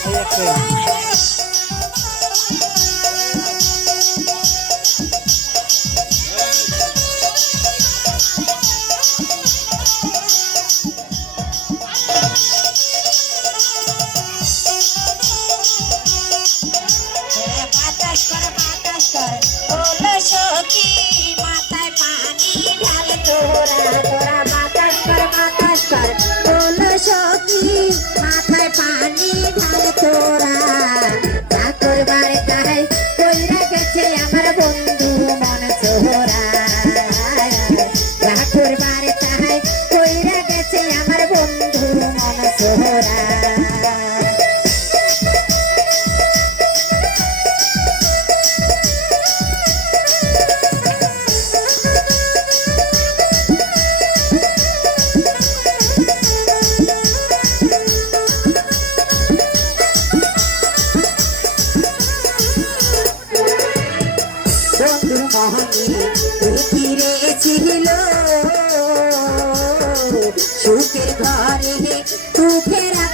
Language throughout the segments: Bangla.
এই একটা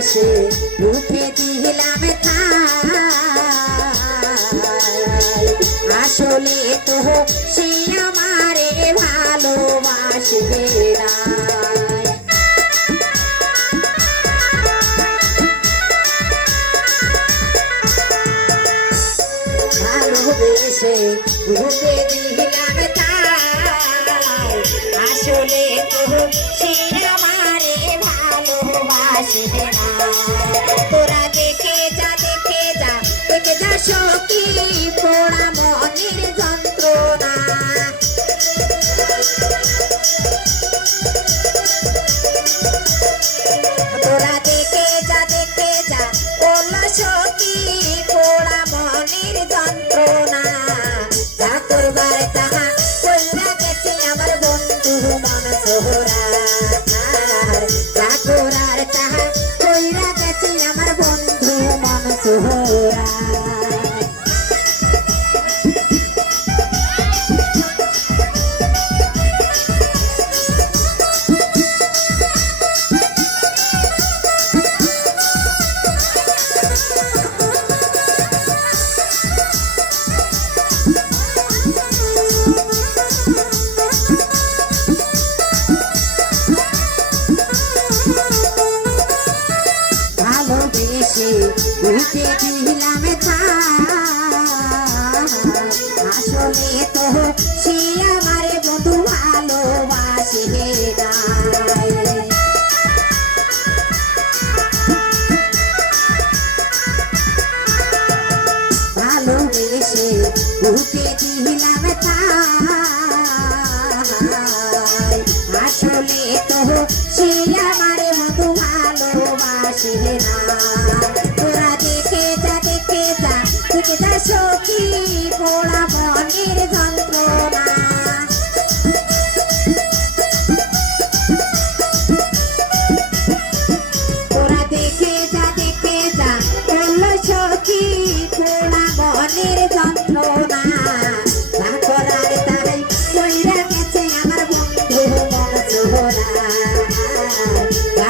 হেসে মুখে দিলাম আসলে তো সে আমারে ভালোবাসবে ভালোবেসে মুখে দিলাম আসলে তো সে Thank you. বুকে দিলাম আসলে তো সে আমার মতো ভালোবাসে না। ลา